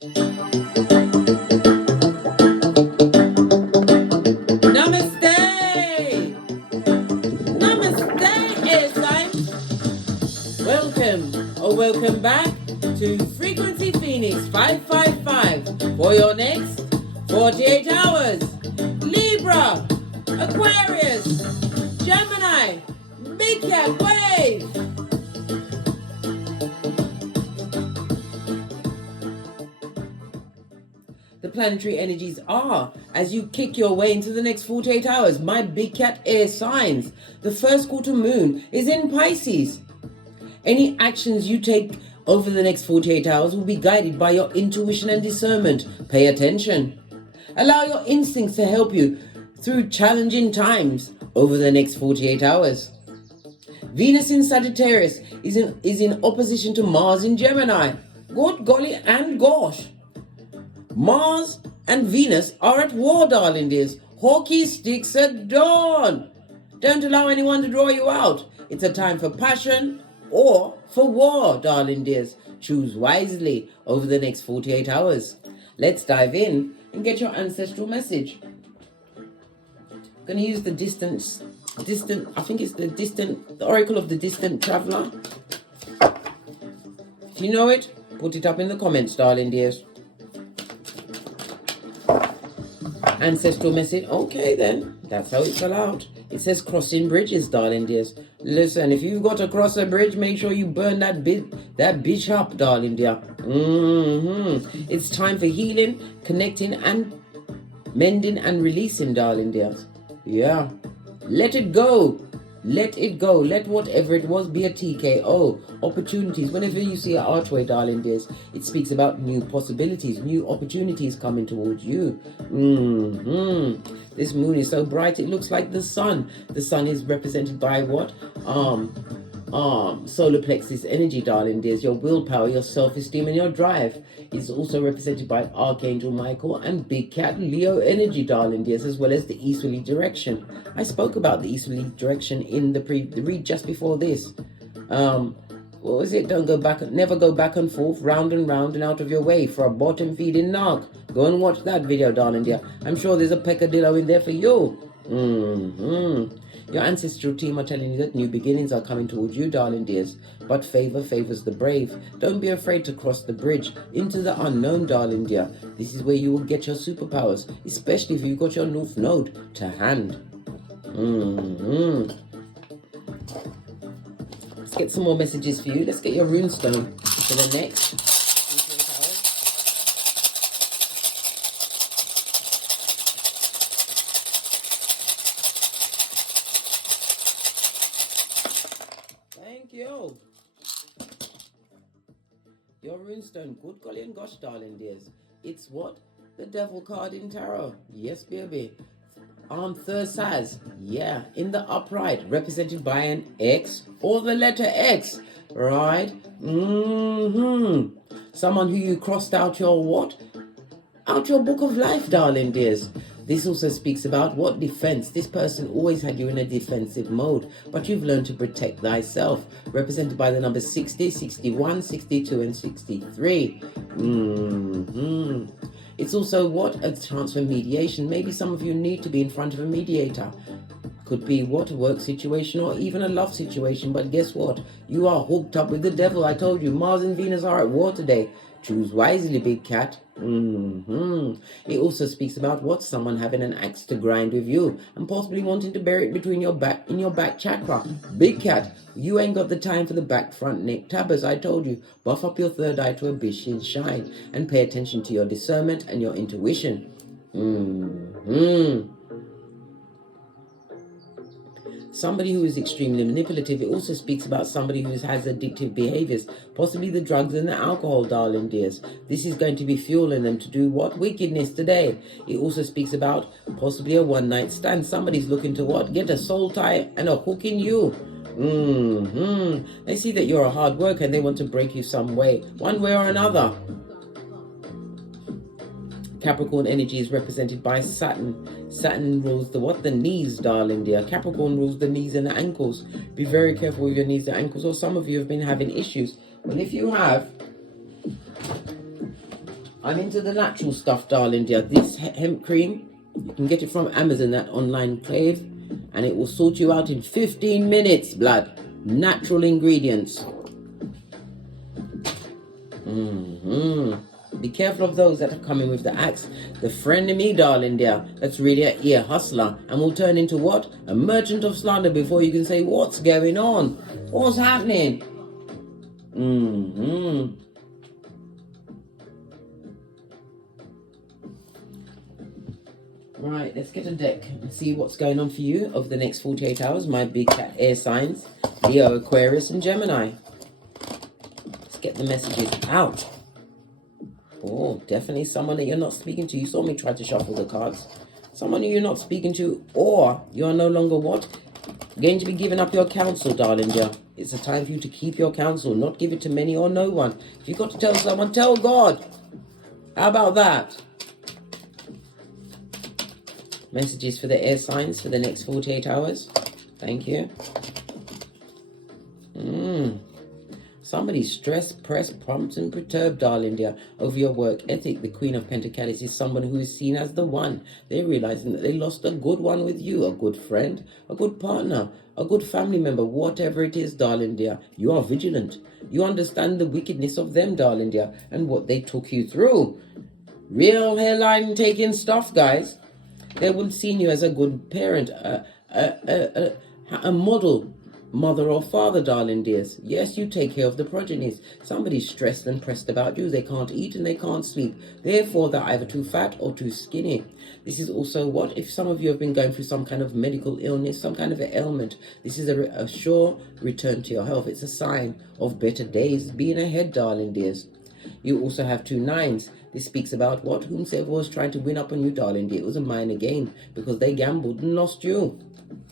Namaste! Namaste, air signs! Welcome or welcome back to Frequency Phoenix 555 for your next 48 hours. Libra, Aquarius, Gemini, Big Cat Wave! The planetary energies are as you kick your way into the next 48 hours. My big cat air signs. The first quarter moon is in Pisces. Any actions you take over the next 48 hours will be guided by your intuition and discernment. Pay attention. Allow your instincts to help you through challenging times over the next 48 hours. Venus in Sagittarius is in opposition to Mars in Gemini. Good golly and gosh. Mars and Venus are at war, darling dears. Hockey sticks at dawn. Don't allow anyone to draw you out. It's a time for passion or for war, darling dears. Choose wisely over the next 48 hours. Let's dive in and get your ancestral message. I'm going to use the the Oracle of the Distant Traveler. If you know it, put it up in the comments, darling dears. Ancestral message. Okay then, that's how it's allowed. It says crossing bridges, darling dears. Listen, if you've got to cross a bridge, make sure you burn that bitch up, darling dear. It's time for healing, connecting, and mending and releasing, darling dears. Yeah, let it go. Let it go. Let whatever it was be a TKO. Opportunities. Whenever you see an archway, darling dears, it speaks about new possibilities, new opportunities coming towards you. This moon is so bright, it looks like the sun. The sun is represented by what? Solar plexus energy, darling dears. Your willpower, your self-esteem, and your drive is also represented by Archangel Michael and Big Cat Leo energy, darling dears, as well as the easterly direction. I spoke about the easterly direction in the read just before this. What was it? Don't go back, never go back and forth, round and out of your way for a bottom feeding narc. Go and watch that video, darling dear. I'm sure there's a peccadillo in there for you. Your ancestral team are telling you that new beginnings are coming towards you, darling dears. But favor favors the brave. Don't be afraid to cross the bridge into the unknown, darling dear. This is where you will get your superpowers, especially if you've got your North Node to hand. Let's get some more messages for you. Let's get your runestone for the next. Thank you. Your runestone, good golly and gosh, darling dears. It's what? The Devil card in tarot. Yes, baby. Third size, yeah, in the upright, represented by an X or the letter X, right? Someone who you crossed out your what? Out your book of life, darling dears. This also speaks about what? Defense. This person always had you in a defensive mode, but you've learned to protect thyself, represented by the numbers 60, 61, 62, and 63. It's also what? A chance for mediation. Maybe some of you need to be in front of a mediator. Could be what? A work situation or even a love situation. But guess what? You are hooked up with the devil. I told you, Mars and Venus are at war today. Choose wisely, big cat. It also speaks about what? Someone having an axe to grind with you and possibly wanting to bury it between your back, in your back chakra. Big cat, you ain't got the time for the back front neck tabbers. I told you, buff up your third eye to a bishin shine and pay attention to your discernment and your intuition. Somebody who is extremely manipulative. It also speaks about somebody who has addictive behaviors, possibly the drugs and the alcohol, darling dears. This is going to be fueling them to do what? Wickedness today. It also speaks about possibly a one-night stand. Somebody's looking to what? Get a soul tie and a hook in you. They see that you're a hard worker and they want to break you some way, one way or another. Capricorn energy is represented by Saturn. Saturn rules the what? The knees, darling dear. Capricorn rules the knees and the ankles. Be very careful with your knees and ankles, or some of you have been having issues. Well, if you have, I'm into the natural stuff, darling dear. This hemp cream, you can get it from Amazon, that online clave, and it will sort you out in 15 minutes, blood. Natural ingredients. Be careful of those that are coming with the axe. The frenemy, darling dear, that's really an ear hustler and will turn into what? A merchant of slander before you can say, what's going on? What's happening? Right, let's get a deck and see what's going on for you over the next 48 hours. My big cat air signs, Leo, Aquarius, and Gemini. Let's get the messages out. Oh, definitely someone that you're not speaking to. You saw me try to shuffle the cards. Someone who you're not speaking to, or you are no longer what? Going to be giving up your counsel, darling dear. It's a time for you to keep your counsel, not give it to many or no one. If you've got to tell someone, tell God. How about that? Messages for the air signs for the next 48 hours. Thank you. Somebody's stressed, pressed, prompt, and perturbed, darling dear, over your work ethic. The Queen of Pentacles is someone who is seen as the one. They're realizing that they lost a good one with you, a good friend, a good partner, a good family member, whatever it is, darling dear. You are vigilant. You understand the wickedness of them, darling dear, and what they took you through. Real hairline taking stuff, guys. They will see you as a good parent, a model mother or father, darling dears. Yes, you take care of the progenies. Somebody's stressed and pressed about you. They can't eat and they can't sleep. Therefore, they're either too fat or too skinny. This is also what, if some of you have been going through some kind of medical illness, some kind of an ailment, this is a sure return to your health. It's a sign of better days being ahead, darling dears. You also have 2 9s. This speaks about what? Whomsoever was trying to win up on you, darling dear. It was a minor gain because they gambled and lost you.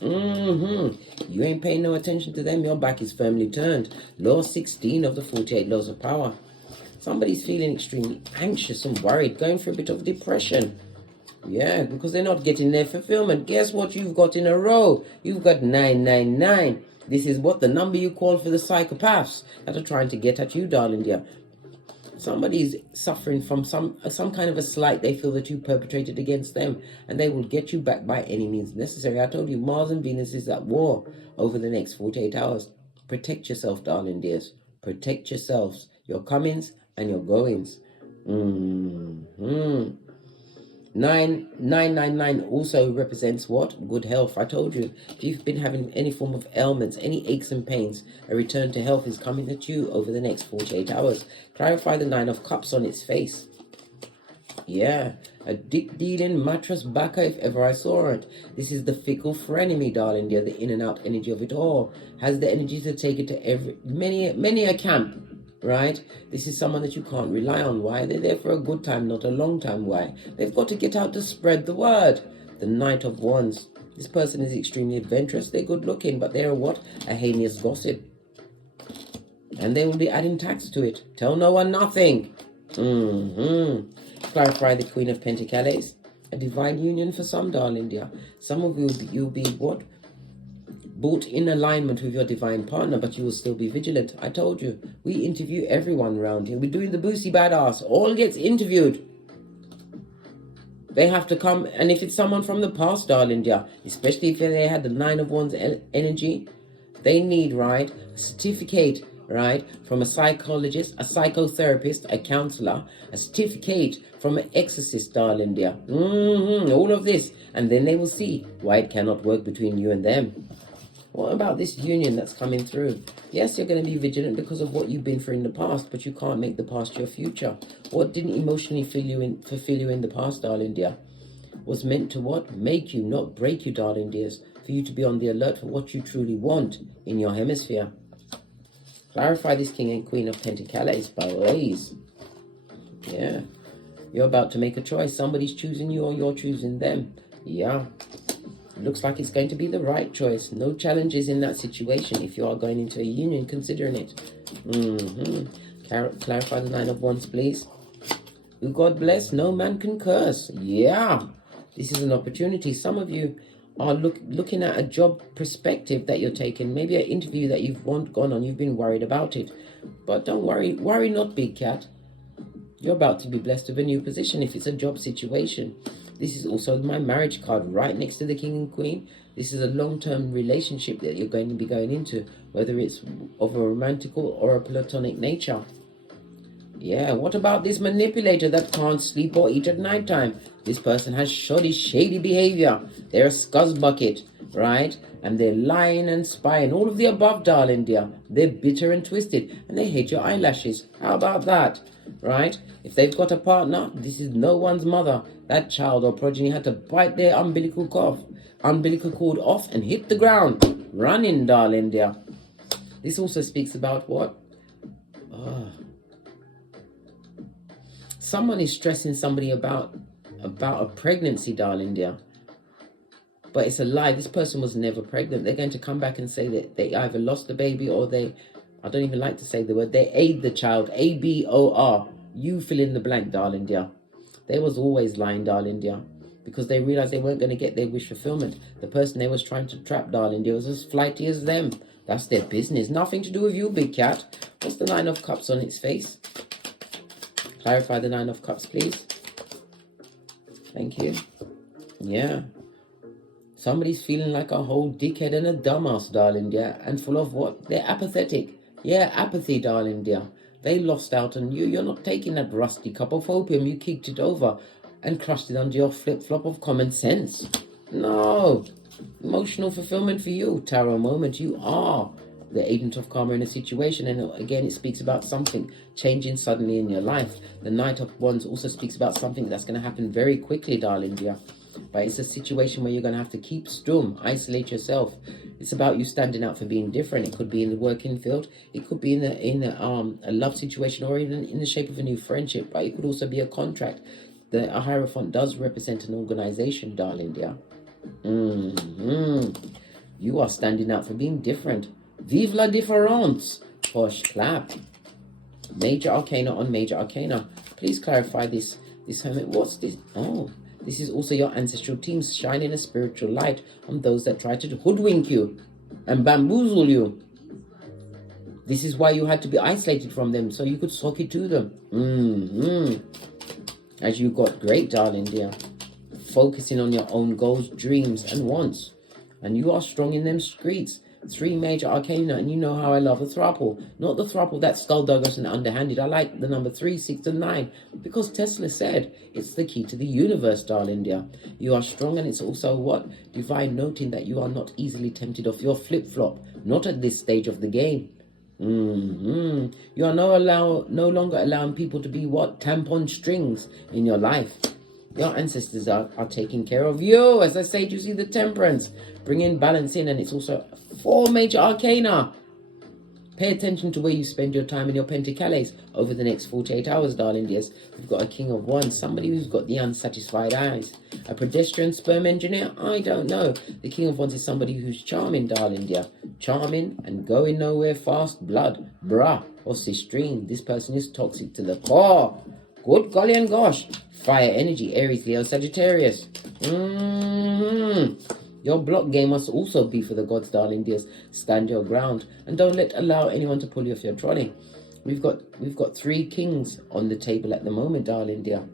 You ain't paying no attention to them. Your back is firmly turned. Law 16 of the 48 laws of power. Somebody's feeling extremely anxious and worried, going through a bit of depression. Yeah, because they're not getting their fulfillment. Guess what you've got in a row? You've got 999. This is what the number you call for the psychopaths that are trying to get at you, darling dear. Somebody's suffering from some kind of a slight they feel that you perpetrated against them, and they will get you back by any means necessary. I told you, Mars and Venus is at war over the next 48 hours. Protect yourself, darling dears. Protect yourselves, your comings and your goings. 999 also represents what? Good health. I told you, if you've been having any form of ailments, any aches and pains, a return to health is coming at you over the next 48 hours. Clarify the 9 of Cups on its face. Yeah, a dick-dealing mattress backer if ever I saw it. This is the fickle frenemy, darling dear, the in and out energy of it all. Has the energy to take it to many a camp. Right? This is someone that you can't rely on. Why? They're there for a good time, not a long time. Why? They've got to get out to spread the word. The Knight of Wands. This person is extremely adventurous. They're good looking, but they're what? A heinous gossip. And they will be adding tax to it. Tell no one nothing. Clarify the Queen of Pentacles. A divine union for some, darling dear. Some of you, you'll be what? Brought in alignment with your divine partner, but you will still be vigilant. I told you, we interview everyone around here. We're doing the Boosie Badass. All gets interviewed. They have to come, and if it's someone from the past, darling dear, especially if they had the 9 of Wands energy, they need, right, a certificate, right, from a psychologist, a psychotherapist, a counselor, a certificate from an exorcist, darling dear. All of this, and then they will see why it cannot work between you and them. What about this union that's coming through? Yes, you're going to be vigilant because of what you've been through in the past, but you can't make the past your future. What didn't emotionally fulfill you in the past, darling dear, was meant to what? Make you, not break you, darling dears. For you to be on the alert for what you truly want in your hemisphere. Clarify this King and Queen of Pentacles, please. Yeah. You're about to make a choice. Somebody's choosing you or you're choosing them. Yeah. Looks like it's going to be the right choice. No challenges in that situation if you are going into a union, considering it. Clarify the 9 of Wands, please. Who God bless, no man can curse. Yeah. This is an opportunity. Some of you are looking at a job perspective that you're taking. Maybe an interview that you've gone on. You've been worried about it. But don't worry. Worry not, big cat. You're about to be blessed with a new position if it's a job situation. This is also my marriage card right next to the King and Queen. This is a long-term relationship that you're going to be going into, whether it's of a romantical or a platonic nature. Yeah, what about this manipulator that can't sleep or eat at nighttime? This person has shoddy, shady behavior. They're a scuzzbucket, right? And they're lying and spying. All of the above, darling dear. They're bitter and twisted, and they hate your eyelashes. How about that, right? If they've got a partner, this is no one's mother. That child or progeny had to bite their umbilical cord off and hit the ground. Running, darling dear. This also speaks about what? Someone is stressing somebody about a pregnancy, darling dear. But it's a lie. This person was never pregnant. They're going to come back and say that they either lost the baby or they, I don't even like to say the word, they aid the child. ABOR. You fill in the blank, darling dear. They was always lying, darling dear, because they realized they weren't going to get their wish fulfillment. The person they was trying to trap, darling dear, was as flighty as them. That's their business. Nothing to do with you, big cat. What's the Nine of Cups on its face? Clarify the Nine of Cups, please. Thank you. Yeah. Somebody's feeling like a whole dickhead and a dumbass, darling dear. And full of what? They're apathetic. Yeah, apathy, darling dear. They lost out on you. You're not taking that rusty cup of opium. You kicked it over and crushed it under your flip-flop of common sense. No. Emotional fulfillment for you, tarot moment. You are the agent of karma in a situation, and again it speaks about something changing suddenly in your life. The Knight of Wands also speaks about something that's going to happen very quickly, darling dear. But it's a situation where you're going to have to keep stum, isolate yourself. It's about you standing out for being different. It could be in the working field, it could be in a love situation, or even in the shape of a new friendship. But it could also be a contract. A Hierophant does represent an organization, darling dear. You are standing out for being different. Vive la différence. Posh clap. Major Arcana on Major Arcana. Please clarify this hermit. What's this? Oh, this is also your ancestral teams shining a spiritual light on those that try to hoodwink you and bamboozle you. This is why you had to be isolated from them, so you could sock it to them. As you got great, darling dear. Focusing on your own goals, dreams, and wants. And you are strong in them streets. 3 major arcana, and you know how I love a throuple. Not the throuple that's skullduggerous and underhanded. I like the number 3, 6, and 9. Because Tesla said it's the key to the universe, darling dear. You are strong, and it's also what? Divine, noting that you are not easily tempted off your flip-flop. Not at this stage of the game. You are no longer allowing people to be what? Tampon strings in your life. Your ancestors are taking care of you. As I say, do you see the Temperance? Bringing balance in, and it's also 4 major arcana. Pay attention to where you spend your time in your pentacles over the next 48 hours, darling dears. We've got a King of Wands, somebody who's got the unsatisfied eyes. A pedestrian sperm engineer? I don't know. The King of Wands is somebody who's charming, darling dear. Charming and going nowhere fast. Blood, bruh, or cistrine. This person is toxic to the core. Good golly and gosh. Fire energy, Aries, Leo, Sagittarius. Your block game must also be for the gods, darling dears. Stand your ground and don't allow anyone to pull you off your trolley. We've got 3 kings on the table at the moment, darling dear.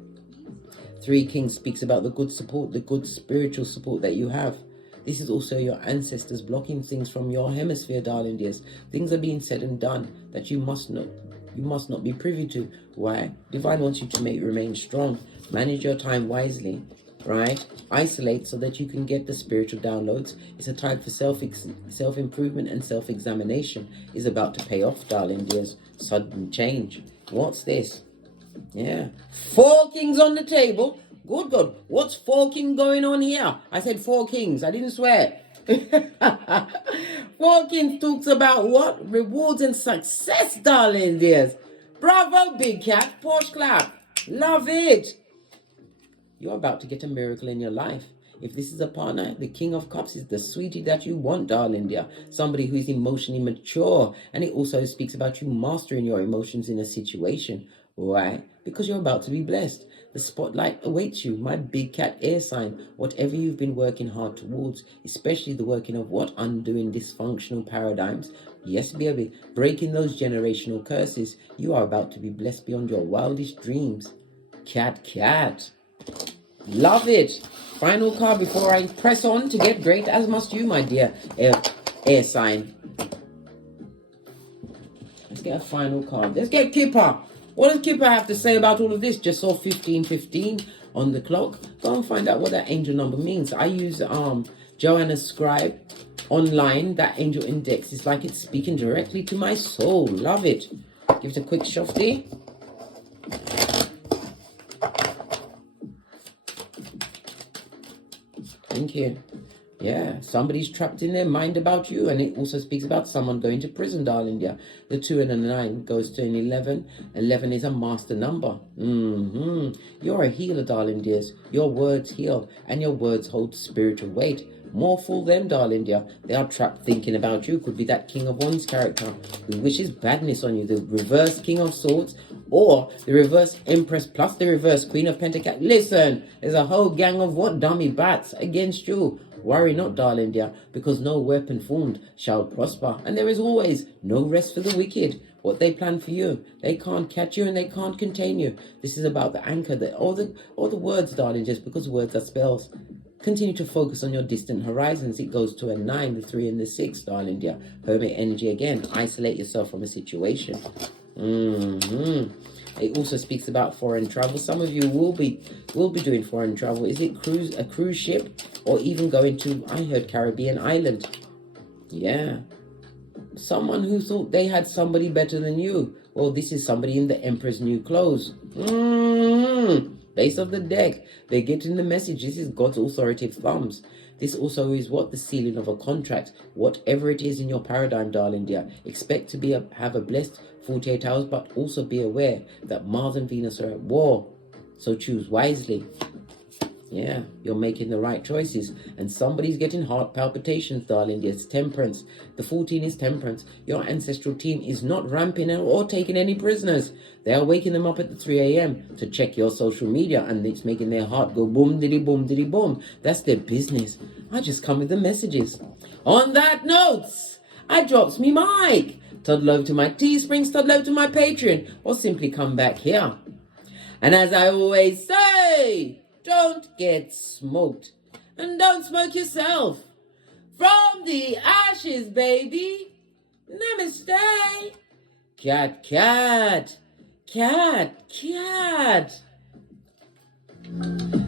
3 kings speaks about the good support, the good spiritual support that you have. This is also your ancestors blocking things from your hemisphere, darling dears. Things are being said and done that you must not be privy to. Why? Divine wants you to remain strong. Manage your time wisely, right? Isolate so that you can get the spiritual downloads. It's a time for self-improvement, and self-examination is about to pay off, darling dears. Sudden change. What's this? Yeah. 4 kings on the table. Good God. What's 4 king going on here? I said 4 kings. I didn't swear. 4 kings talks about what? Rewards and success, darling dears. Bravo, big cat. Posh clap. Love it. You're about to get a miracle in your life. If this is a partner, the King of Cups is the sweetie that you want, darling dear. Somebody who is emotionally mature. And it also speaks about you mastering your emotions in a situation. Why? Because you're about to be blessed. The spotlight awaits you, my big cat air sign. Whatever you've been working hard towards, especially the working of what? Undoing dysfunctional paradigms. Yes, baby, breaking those generational curses. You are about to be blessed beyond your wildest dreams. Cat. Love it. Final card before I press on to get great, as must you, my dear air sign. Let's get a final card. Let's get Kipper. What does Kipper have to say about all of this? Just saw 15:15 on the clock. Go and find out what that angel number means. I use Joanna's Scribe online. That angel index is like it's speaking directly to my soul. Love it. Give it a quick shofty. Thank you. Yeah, somebody's trapped in their mind about you, and it also speaks about someone going to prison, darling. Yeah, the 2 and the 9 goes to an 11. 11 is a master number. You're a healer, darling dears. Your words heal, and your words hold spiritual weight. More fool them, darling dear. They are trapped thinking about you. Could be that King of Wands character who wishes badness on you. The reverse King of Swords, or the reverse Empress plus the reverse Queen of Pentacles. Listen, there's a whole gang of what dummy bats against you. Worry not, darling dear, because no weapon formed shall prosper. And there is always no rest for the wicked. What they plan for you, they can't catch you and they can't contain you. This is about the anchor, all the words, darling, just because words are spells. Continue to focus on your distant horizons. It goes to a 9, the 3 and the 6, darling dear. Hermit energy again. Isolate yourself from a situation. It also speaks about foreign travel. Some of you will be doing foreign travel. Is it a cruise ship, or even going to, I heard, Caribbean island? Yeah. Someone who thought they had somebody better than you. Well, this is somebody in the Emperor's new clothes. Base of the deck. They're getting the message. This is God's authoritative thumbs. This also is what? The sealing of a contract. Whatever it is in your paradigm, darling dear, expect to have a blessed 48 hours, but also be aware that Mars and Venus are at war. So choose wisely. Yeah, you're making the right choices. And somebody's getting heart palpitations, darling dear. It's temperance. The 14 is temperance. Your ancestral team is not ramping or taking any prisoners. They are waking them up at the 3 a.m. to check your social media, and it's making their heart go boom, diddy, boom, diddy, boom. That's their business. I just come with the messages. On that note, I drops me mic. Toddle over to my Teesprings, toddle over to my Patreon, or simply come back here. And as I always say, don't get smoked, and don't smoke yourself. From the ashes, baby. Namaste. Cat.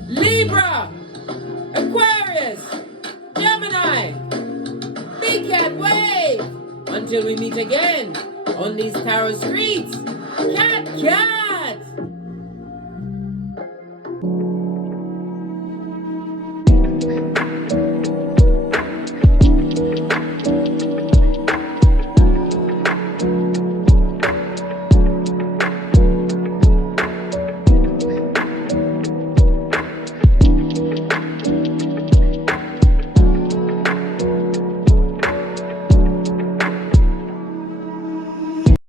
Libra, Aquarius, Gemini, Big Cat Wave. Until we meet again on these tarot streets. Cat.